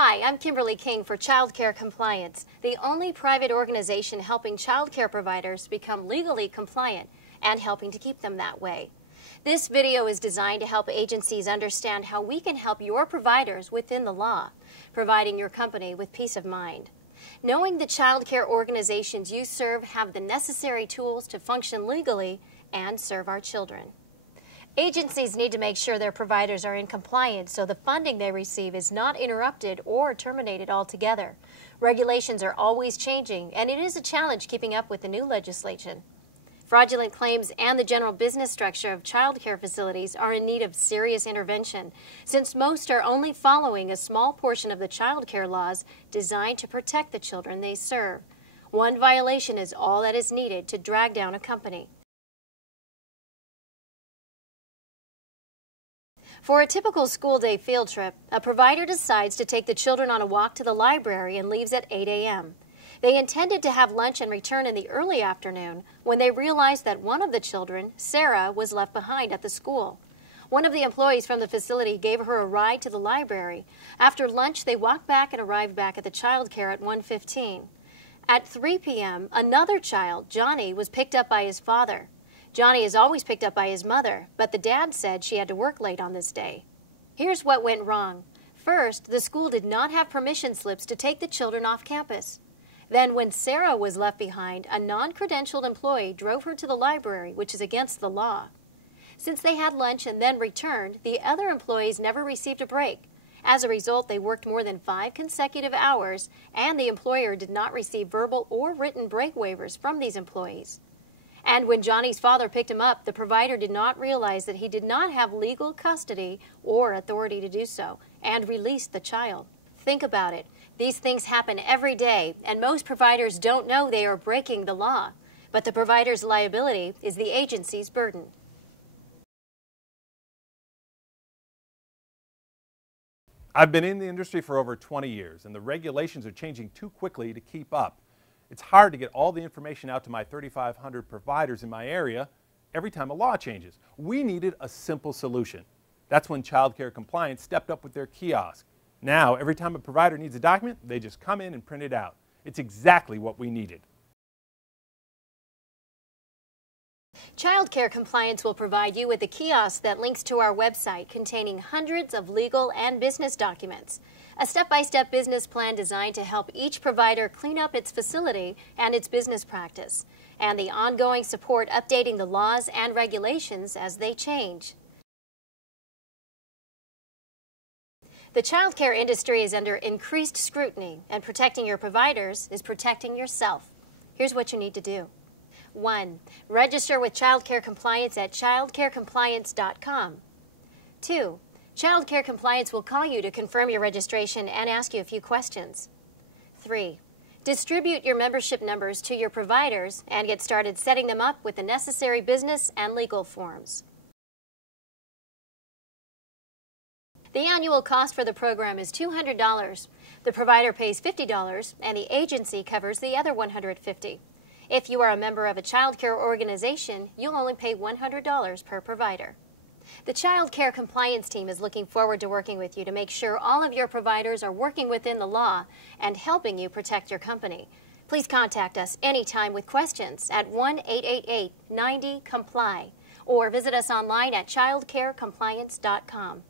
Hi, I'm Kimberly King for Child Care Compliance, the only private organization helping child care providers become legally compliant and helping to keep them that way. This video is designed to help agencies understand how we can help your providers within the law, providing your company with peace of mind. Knowing the child care organizations you serve have the necessary tools to function legally and serve our children. Agencies need to make sure their providers are in compliance so the funding they receive is not interrupted or terminated altogether. Regulations are always changing, and it is a challenge keeping up with the new legislation. Fraudulent claims and the general business structure of child care facilities are in need of serious intervention, since most are only following a small portion of the child care laws designed to protect the children they serve. One violation is all that is needed to drag down a company. For a typical school day field trip, a provider decides to take the children on a walk to the library and leaves at 8 a.m. They intended to have lunch and return in the early afternoon when they realized that one of the children, Sarah, was left behind at the school. One of the employees from the facility gave her a ride to the library. After lunch, they walked back and arrived back at the child care at 1:15. At 3 p.m., another child, Johnny, was picked up by his father. Johnny is always picked up by his mother, but the dad said she had to work late on this day. Here's what went wrong. First, the school did not have permission slips to take the children off campus. Then, when Sarah was left behind, a non-credentialed employee drove her to the library, which is against the law. Since they had lunch and then returned, the other employees never received a break. As a result, they worked more than 5 consecutive hours, and the employer did not receive verbal or written break waivers from these employees. And when Johnny's father picked him up, the provider did not realize that he did not have legal custody or authority to do so, and released the child. Think about it. These things happen every day, and most providers don't know they are breaking the law. But the provider's liability is the agency's burden. I've been in the industry for over 20 years, and the regulations are changing too quickly to keep up. It's hard to get all the information out to my 3,500 providers in my area every time a law changes. We needed a simple solution. That's when Child Care Compliance stepped up with their kiosk. Now, every time a provider needs a document, they just come in and print it out. It's exactly what we needed. Child Care Compliance will provide you with a kiosk that links to our website containing hundreds of legal and business documents. A step-by-step business plan designed to help each provider clean up its facility and its business practice, and the ongoing support updating the laws and regulations as they change. The child care industry is under increased scrutiny, and protecting your providers is protecting yourself. Here's what you need to do. 1. Register with Child Care Compliance at childcarecompliance.com. 2. Child Care Compliance will call you to confirm your registration and ask you a few questions. 3. Distribute your membership numbers to your providers and get started setting them up with the necessary business and legal forms. The annual cost for the program is $200. The provider pays $50 and the agency covers the other $150. If you are a member of a child care organization, you'll only pay $100 per provider. The Child Care Compliance team is looking forward to working with you to make sure all of your providers are working within the law and helping you protect your company. Please contact us anytime with questions at 1-888-90-COMPLY or visit us online at childcarecompliance.com.